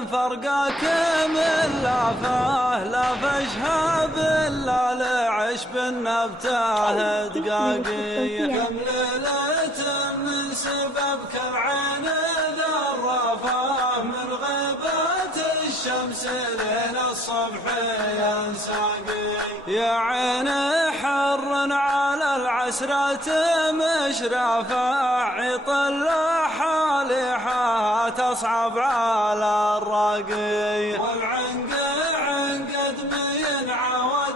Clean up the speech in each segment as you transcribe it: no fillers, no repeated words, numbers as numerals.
من فرقك من لافه لا فشهاب الا لعشب النبته دقاقي كم ليلة من سببك العين ذرفه من غيبات الشمس لين الصبح ينساقي يا عين حر على العسرة مشرفة عطل حالحة تصعب على الراقي والعنقع عنقد من عود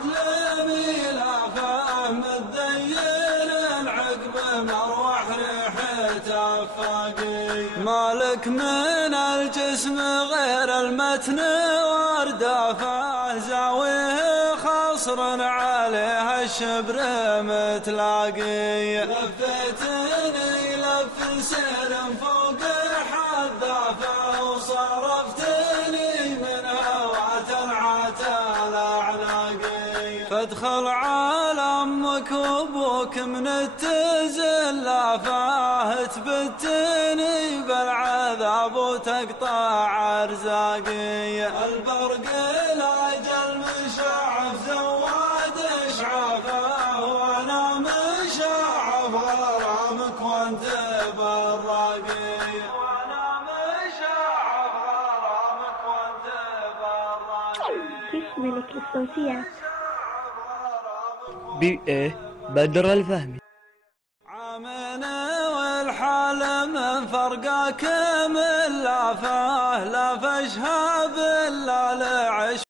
لميلافه متدين العقب مروح ريحته فاقي مالك من الجسم غير المتن واردافه زاويه خصر عليها الشبر متلاقي لفتني لف سير فوق حذافه وصرفتني من هوات العتال اعناقي فادخل على امك وابوك من التزلافه تبتني بالعذاب وتقطع ارزاقي البرق الاجل مشعف زواد اشعافه وانا مشعف غرامك وانت براقي وانا مشعف غرامك وانت براقي. كيف ملك الصوتيات؟ بدر الفهمي. عامين والحال من فرقك من لافه لا فشهاب